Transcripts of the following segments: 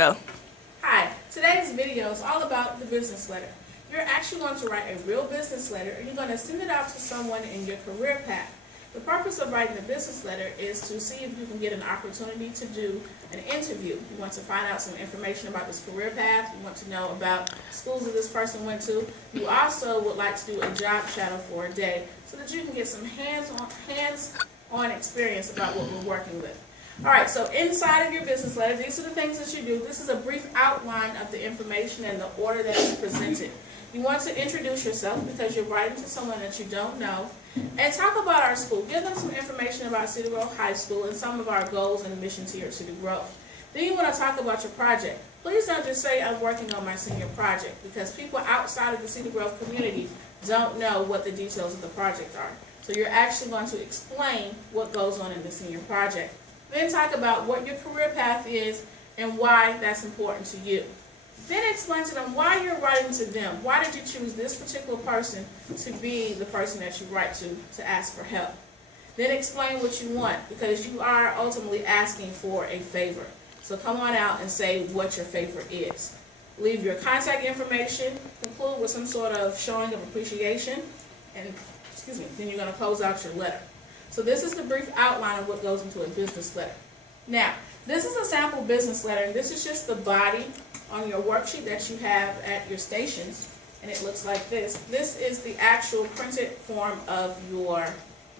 go. Hi, today's video is all about the business letter. You're actually going to write a real business letter and you're going to send it out to someone in your career path. The purpose of writing a business letter is to see if you can get an opportunity to do an interview. You want to find out some information about this career path. You want to know about schools that this person went to. You also would like to do a job shadow for a day so that you can get some hands-on experience about what we're working with. Alright, so inside of your business letter, these are the things that you do. This is a brief outline of the information and the order that is presented. You want to introduce yourself because you're writing to someone that you don't know. And talk about our school. Give them some information about Cedar Grove High School and some of our goals and missions here at Cedar Grove. Then you want to talk about your project. Please don't just say, I'm working on my senior project, because people outside of the Cedar Grove community don't know what the details of the project are. So you're actually going to explain what goes on in the senior project. Then talk about what your career path is and why that's important to you. Then explain to them why you're writing to them. Why did you choose this particular person to be the person that you write to ask for help? Then explain what you want, because you are ultimately asking for a favor. So come on out and say what your favor is. Leave your contact information, conclude with some sort of showing of appreciation, and then you're going to close out your letter. So this is the brief outline of what goes into a business letter. Now, this is a sample business letter, and this is just the body on your worksheet that you have at your stations, and it looks like this. This is the actual printed form of your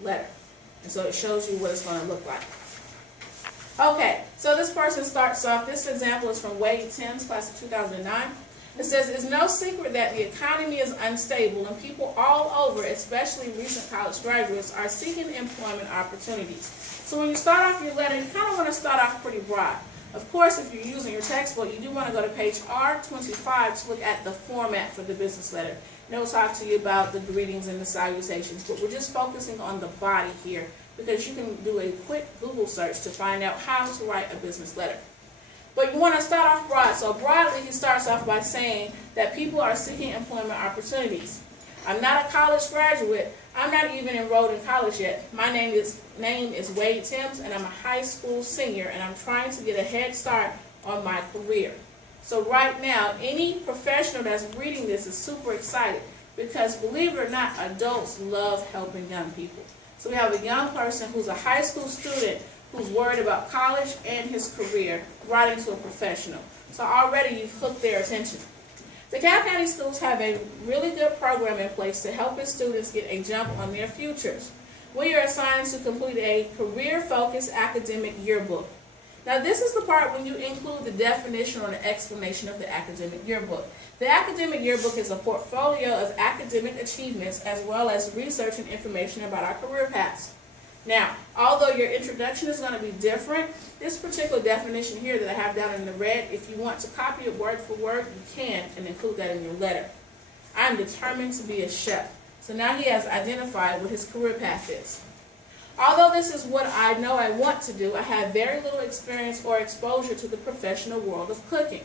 letter, and so it shows you what it's going to look like. Okay, so this person starts off, this example is from Wade Timms, class of 2009. It says, it's no secret that the economy is unstable and people all over, especially recent college graduates, are seeking employment opportunities. So when you start off your letter, you kind of want to start off pretty broad. Of course, if you're using your textbook, you do want to go to page R25 to look at the format for the business letter. And it will talk to you about the greetings and the salutations, but we're just focusing on the body here because you can do a quick Google search to find out how to write a business letter. But you want to start off broad. So broadly, he starts off by saying that people are seeking employment opportunities. I'm not a college graduate. I'm not even enrolled in college yet. My name is Wade Timms, and I'm a high school senior, and I'm trying to get a head start on my career. So right now, any professional that's reading this is super excited because, believe it or not, adults love helping young people. So we have a young person who's a high school student who's worried about college and his career, writing to a professional. So already you've hooked their attention. The DeKalb County Schools have a really good program in place to help its students get a jump on their futures. We are assigned to complete a career-focused academic yearbook. Now this is the part when you include the definition or the explanation of the academic yearbook. The academic yearbook is a portfolio of academic achievements as well as research and information about our career paths. Now, although your introduction is going to be different, this particular definition here that I have down in the red, if you want to copy it word for word, you can and include that in your letter. I'm determined to be a chef. So now he has identified what his career path is. Although this is what I know I want to do, I have very little experience or exposure to the professional world of cooking.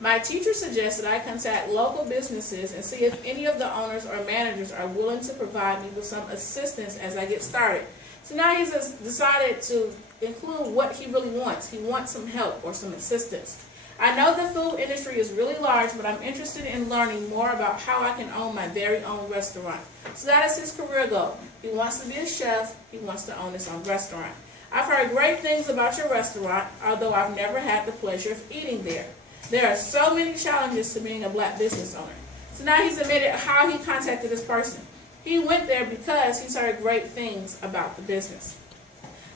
My teacher suggested I contact local businesses and see if any of the owners or managers are willing to provide me with some assistance as I get started. So now he's decided to include what he really wants. He wants some help or some assistance. I know the food industry is really large, but I'm interested in learning more about how I can own my very own restaurant. So that is his career goal. He wants to be a chef. He wants to own his own restaurant. I've heard great things about your restaurant, although I've never had the pleasure of eating there. There are so many challenges to being a black business owner. So now he's admitted how he contacted this person. He went there because he's heard great things about the business.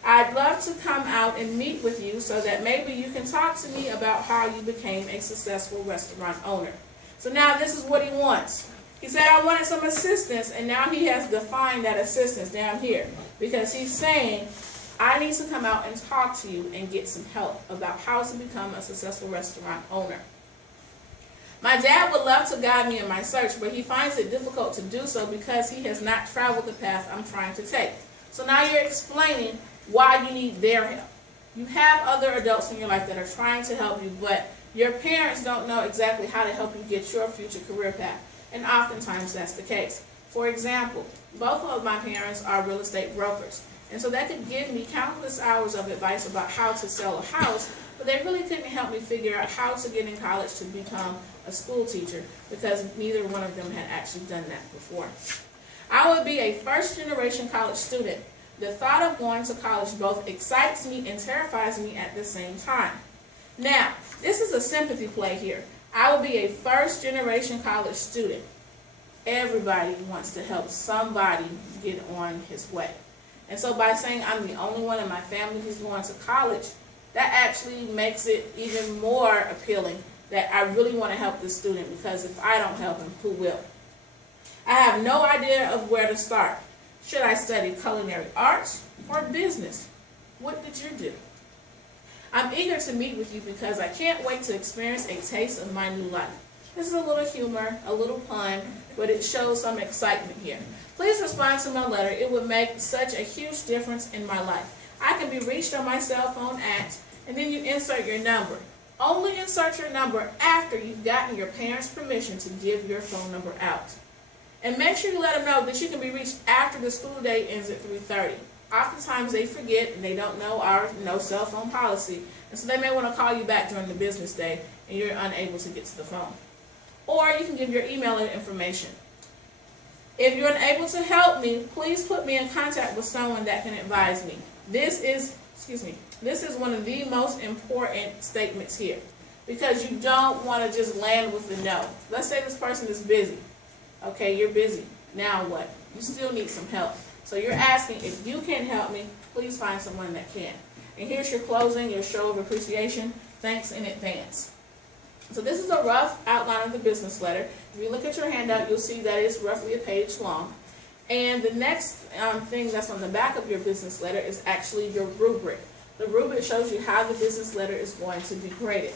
I'd love to come out and meet with you so that maybe you can talk to me about how you became a successful restaurant owner. So now this is what he wants. He said, I wanted some assistance, and now he has defined that assistance down here because he's saying, I need to come out and talk to you and get some help about how to become a successful restaurant owner. My dad would love to guide me in my search, but he finds it difficult to do so because he has not traveled the path I'm trying to take. So now you're explaining why you need their help. You have other adults in your life that are trying to help you, but your parents don't know exactly how to help you get your future career path, and oftentimes that's the case. For example, both of my parents are real estate brokers, and so that could give me countless hours of advice about how to sell a house, but they really couldn't help me figure out how to get in college to become a school teacher because neither one of them had actually done that before. I would be a first-generation college student. The thought of going to college both excites me and terrifies me at the same time. Now, this is a sympathy play here. I will be a first-generation college student. Everybody wants to help somebody get on his way. And so by saying I'm the only one in my family who's going to college, that actually makes it even more appealing that I really want to help this student, because if I don't help him, who will? I have no idea of where to start. Should I study culinary arts or business? What did you do? I'm eager to meet with you because I can't wait to experience a taste of my new life. This is a little humor, a little pun, but it shows some excitement here. Please respond to my letter. It would make such a huge difference in my life. I can be reached on my cell phone at, and then you insert your number. Only insert your number after you've gotten your parents' permission to give your phone number out. And make sure you let them know that you can be reached after the school day ends at 3:30. Oftentimes they forget and they don't know our no cell phone policy, and so they may want to call you back during the business day and you're unable to get to the phone. Or you can give your email information. If you're unable to help me, please put me in contact with someone that can advise me. This is one of the most important statements here, because you don't want to just land with a no. Let's say this person is busy. Okay, you're busy. Now what? You still need some help. So you're asking, if you can't help me, please find someone that can. And here's your closing, your show of appreciation. Thanks in advance. So this is a rough outline of the business letter. If you look at your handout, you'll see that it's roughly a page long. And the next thing that's on the back of your business letter is actually your rubric. The rubric shows you how the business letter is going to be graded.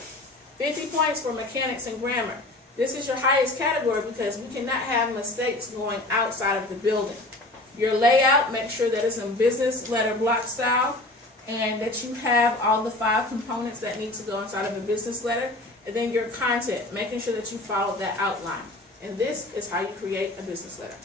50 points for mechanics and grammar. This is your highest category because we cannot have mistakes going outside of the building. Your layout, make sure that it's in business letter block style and that you have all the 5 components that need to go inside of a business letter. And then your content, making sure that you follow that outline. And this is how you create a business letter.